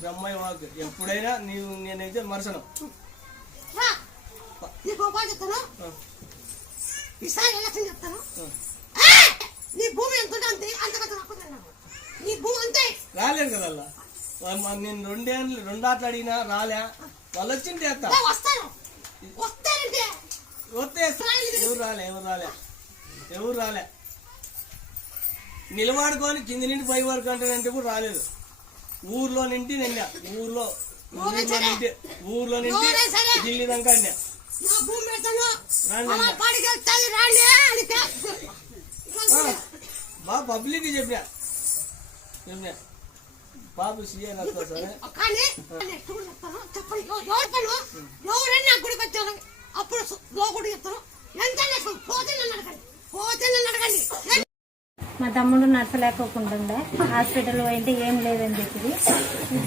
Brahmaiah walk ఎప్పుడైనా నేనైతే మరసను ఈసారి ఎలక్షన్ చెప్తాను. నీ భూమి ఎంత నీ భూమి అంతే రాలేదు కదా నేను రెండు ఆటలు అడిగినా రాలే వాళ్ళు వచ్చింటే వస్తే ఎవరు రాలే నిలబడుకొని కింది నుండి పై వరకు అంటే కూడా రాలేదు. ఊర్లో నింటి నిన్న ఊర్లో నింటి ఢిల్లీ దాకా అన్నా బాబు పబ్లిక్ చెప్పినా బాబు సీఏ సరే అప్పుడు చెప్తాను. మా తమ్ముడు నడచలేకోకుండా హాస్పిటల్ పోయింటే ఏం లేదని చెప్పి